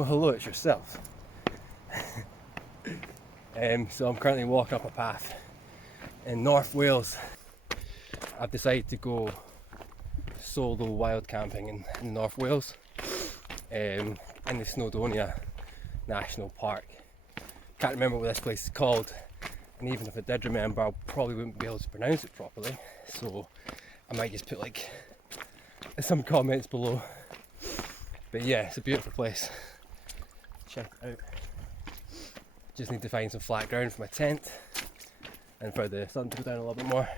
Oh, hello, it's yourself. So I'm currently walking up a path in North Wales. I've decided to go solo wild camping in North Wales, in the Snowdonia National Park. Can't remember what this place is called, and even if I did remember, I probably wouldn't be able to pronounce it properly, so I might just put like some comments below. But yeah, it's a beautiful place. Check it out. Just need to find some flat ground for my tent and for the sun to go down a little bit more.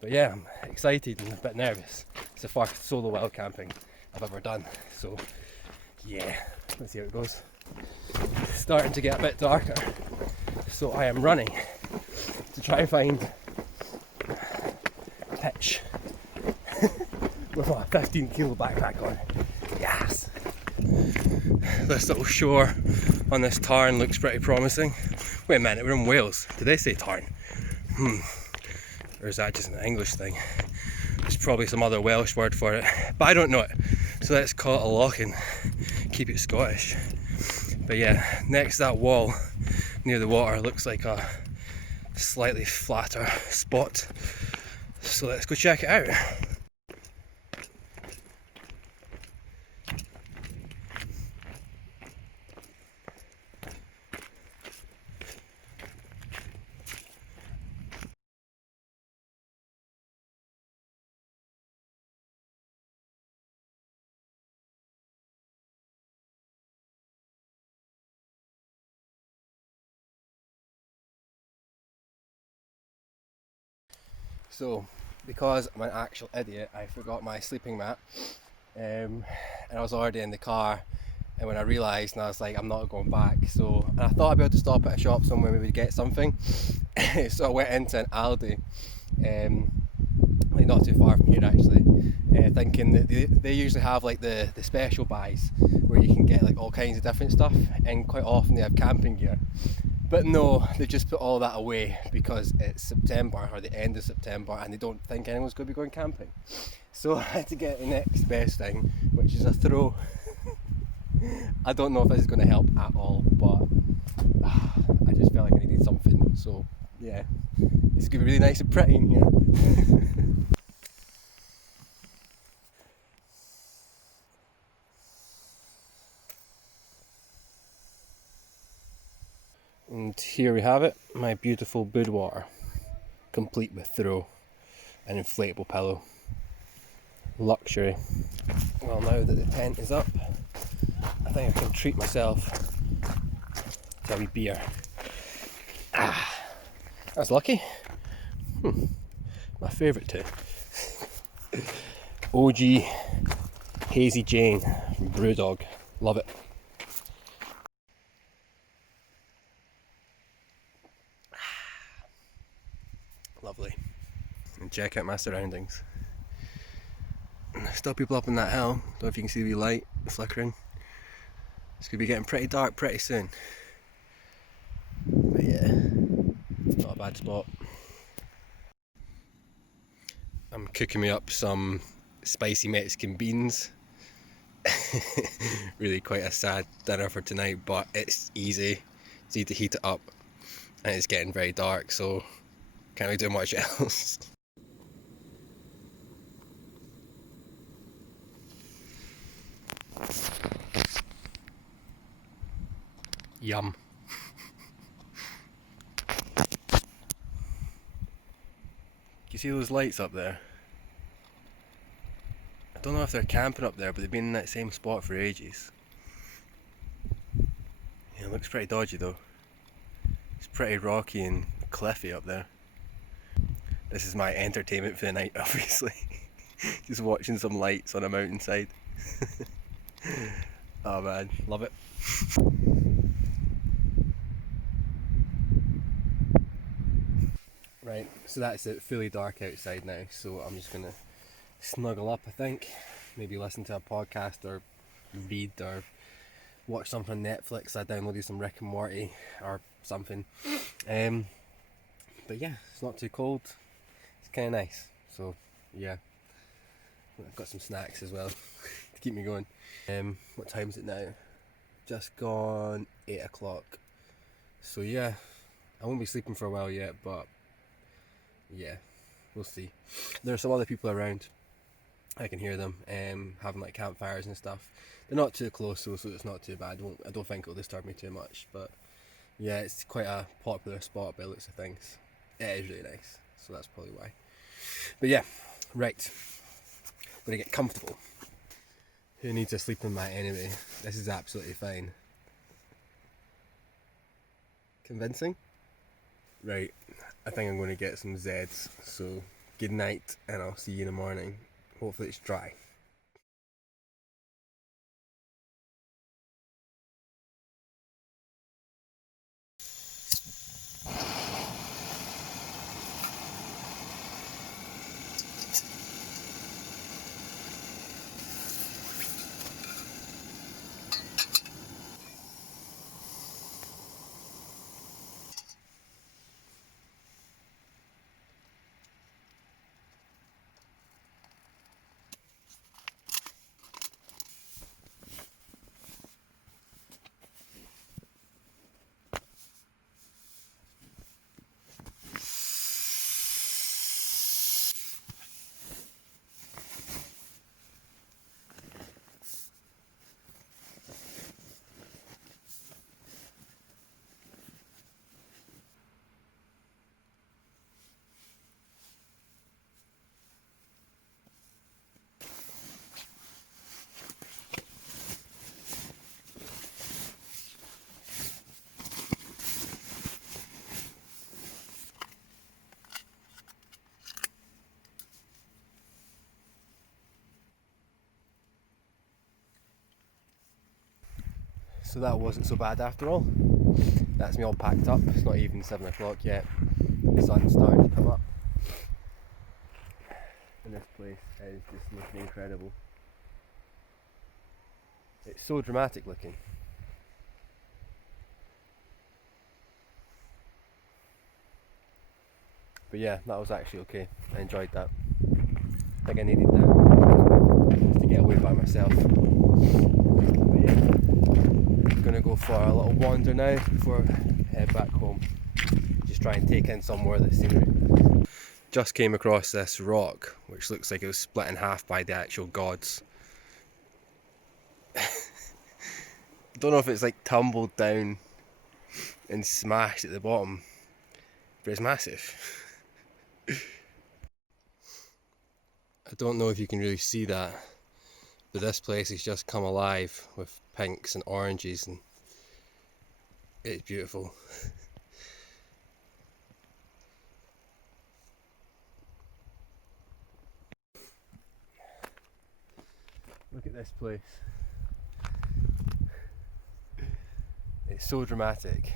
But yeah, I'm excited and a bit nervous. It's the first solo wild camping I've ever done, so yeah, let's see how it goes. It's starting to get a bit darker, so I am running to try and find pitch with my 15 kilo backpack on. Yes! This little shore on this tarn looks pretty promising. Wait a minute, we're in Wales. Did they say tarn? Or is that just an English thing? There's probably some other Welsh word for it, but I don't know it. So let's call it a loch and keep it Scottish. But yeah, next to that wall near the water looks like a slightly flatter spot. So let's go check it out. So, because I'm an actual idiot, I forgot my sleeping mat, and I was already in the car, and when I realised, and I was like, I'm not going back, so, and I thought I'd be able to stop at a shop somewhere maybe to get something, so I went into an Aldi, like not too far from here actually, thinking that they usually have like the special buys, where you can get like all kinds of different stuff, and quite often they have camping gear. But no, they just put all that away because it's September, or the end of September, and they don't think anyone's going to be going camping. So I had to get the next best thing, which is a throw. I don't know if this is going to help at all, but I just felt like I needed something. So yeah, it's going to be really nice and pretty in here. And here we have it, my beautiful boudoir, complete with throw and inflatable pillow. Luxury. Well, now that the tent is up, I think I can treat myself to a wee beer. That's lucky. My favourite too. OG Hazy Jane from Brewdog. Love it. Lovely. And check out my surroundings. Still people up on that hill. Don't know if you can see the wee light flickering. It's going to be getting pretty dark pretty soon. But yeah, not a bad spot. I'm cooking me up some spicy Mexican beans. Really quite a sad dinner for tonight, but it's easy. It's easy to heat it up, and it's getting very dark, so can't really do much else. Yum. You see those lights up there? I don't know if they're camping up there, but they've been in that same spot for ages. Yeah, it looks pretty dodgy though. It's pretty rocky and cliffy up there. This is my entertainment for the night, obviously. Just watching some lights on a mountainside. Oh man, love it. Right, so that's it, fully dark outside now, so I'm just gonna snuggle up, I think. Maybe listen to a podcast or read or watch something on Netflix. I downloaded some Rick and Morty or something. But yeah, it's not too cold. It's kind of nice. So yeah, I've got some snacks as well to keep me going. What time is it now? just gone 8 o'clock. So yeah, I won't be sleeping for a while yet, but yeah, we'll see. There are some other people around. I can hear them having like campfires and stuff. They're not too close, so it's not too bad. I don't think it'll disturb me too much. But yeah, it's quite a popular spot by the looks of things. Yeah, it is really nice, so that's probably why. But yeah, right. I'm gonna get comfortable. Who needs a sleeping mat anyway? This is absolutely fine. Convincing? Right, I think I'm going to get some Zeds. So good night, and I'll see you in the morning. Hopefully it's dry. So that wasn't so bad after all. That's me all packed up. It's not even 7 o'clock yet. The sun's starting to come up. And this place is just looking incredible. It's so dramatic looking. But yeah, that was actually okay. I enjoyed that. I think I needed that just to get away by myself. But yeah, I'm gonna go for a little wander now before I head back home. Just try and take in some more of the scenery. Just came across this rock, which looks like it was split in half by the actual gods. I don't know if it's like tumbled down and smashed at the bottom, but it's massive. I don't know if you can really see that, but this place has just come alive with pinks and oranges, and it's beautiful. Look at this place. It's so dramatic.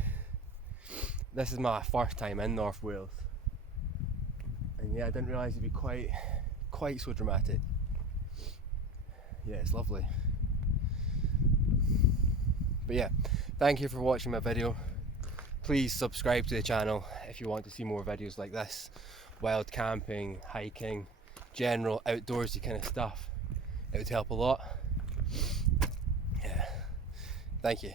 This is my first time in North Wales, and yeah, I didn't realise it'd be quite so dramatic. Yeah, it's lovely. But yeah, thank you for watching my video. Please subscribe to the channel if you want to see more videos like this. Wild camping, hiking, general outdoorsy kind of stuff. It would help a lot. Yeah, thank you.